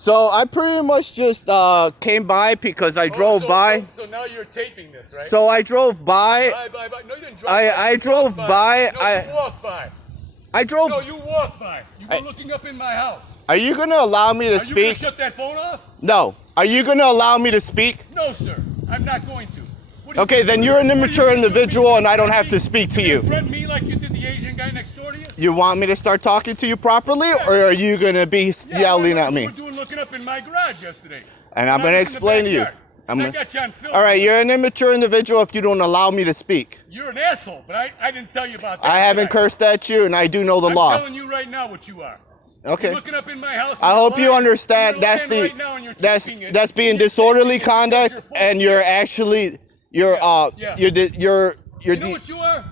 So I pretty much just came by because I drove by. So now you're taping this, right? So I drove by. Bye. No, you didn't drive by. I drove by. No, you walked by. I drove. No, you walked by. You were looking up in my house. Are you gonna allow me to Are you going to speak? shut that phone off? No. Are you gonna allow me to speak? No, sir. I'm not going to. Okay, then you're an immature individual and I don't have to speak to you. Threaten me like you did the Asian guy next door to you? You want me to start talking to you properly, or are you gonna be yelling at me? You were doing looking up in my garage yesterday. And I'm gonna explain to you. I got you on film. All right, you're an immature individual if you don't allow me to speak. You're an asshole, but I didn't tell you about that. I haven't cursed at you, and I do know the law. I'm telling you right now what you are. Okay. You're looking up in my house. I hope you understand that's being disorderly conduct, and you're actually you know what you are?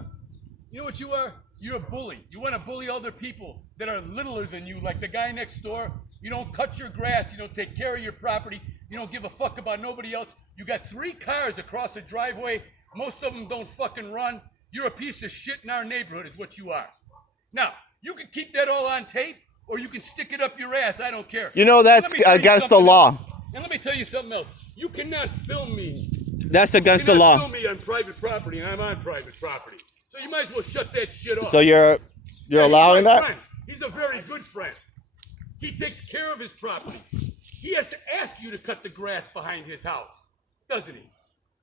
You know what you are? You're a bully. You want to bully other people that are littler than you, like the guy next door. You don't cut your grass. You don't take care of your property. You don't give a fuck about nobody else. You got 3 cars across the driveway. Most of them don't fucking run. You're a piece of shit in our neighborhood is what you are. Now, you can keep that all on tape, or you can stick it up your ass. I don't care. You know that's against the law. And let me tell you something else. You cannot film me. That's against the law. You cannot film me on private property, and I'm on private property. So you might as well shut that shit off. So you're allowing that? Friend. He's a very good friend. He takes care of his property. He has to ask you to cut the grass behind his house, doesn't he?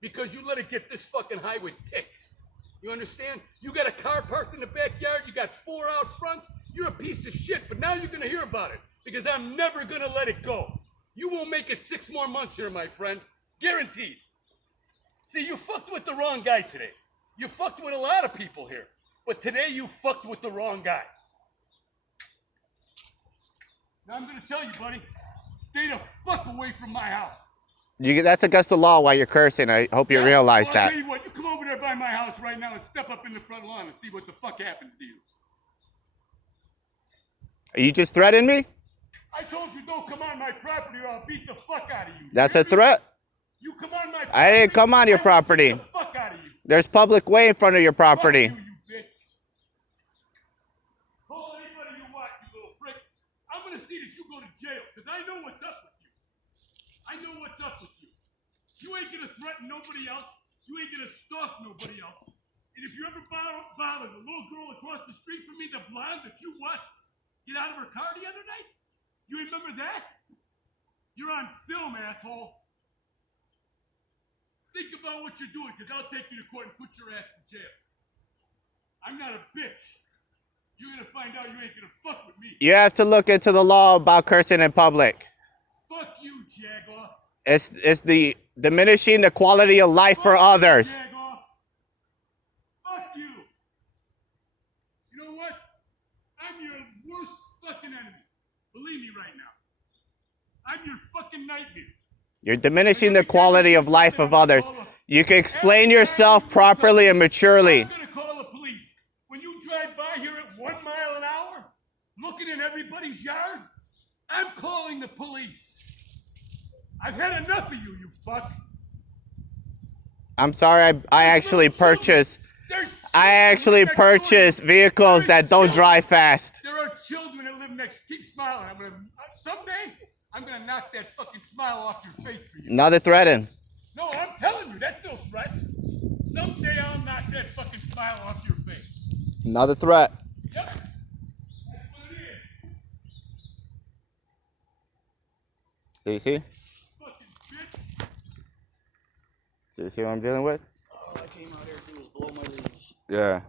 Because you let it get this fucking high with ticks. You understand? You got a car parked in the backyard. You got 4 out front. You're a piece of shit, but now you're going to hear about it because I'm never going to let it go. You won't make it 6 more months here, my friend. Guaranteed. See, you fucked with the wrong guy today. You fucked with a lot of people here. But today you fucked with the wrong guy. Now I'm going to tell you, buddy, stay the fuck away from my house. That's against the law while you're cursing. I hope you realize that. I'll tell you what, you come over there by my house right now and step up in the front lawn and see what the fuck happens to you. Are you just threatening me? I told you don't come on my property or I'll beat the fuck out of you. That's a threat? You come on my property. I didn't come on your property. Beat the fuck out of you. There's public way in front of your property. Fuck you bitch. Call anybody you want, you little prick. I'm gonna see that you go to jail, because I know what's up with you. I know what's up with you. You ain't gonna threaten nobody else. You ain't gonna stalk nobody else. And if you ever bother the little girl across the street from me, the blonde that you watched get out of her car the other night, you remember that? You're on film, asshole. Think about what you're doing, because I'll take you to court and put your ass in jail. I'm not a bitch. You're gonna find out you ain't gonna fuck with me. You have to look into the law about cursing in public. Fuck you, Jagoff. It's the diminishing the quality of life for others. Jagoff. Fuck you. You know what? I'm your worst fucking enemy. Believe me right now. I'm your fucking nightmare. You're diminishing the quality of life of others. You can explain yourself properly and maturely. I'm gonna call the police. When you drive by here at 1 mile an hour, looking in everybody's yard, I'm calling the police. I've had enough of you, you fuck. I'm sorry, I actually purchase vehicles that don't drive fast. There are children that live next. Keep smiling. Someday I'm gonna knock that fucking smile off your face for you. Another threaten. No, I'm telling you, that's no threat. Someday I'll knock that fucking smile off your face. Another threat. Yep. That's what it is. Do you see? Fucking bitch. Do you see what I'm dealing with? All I came out here to do was blow my leaves. Yeah.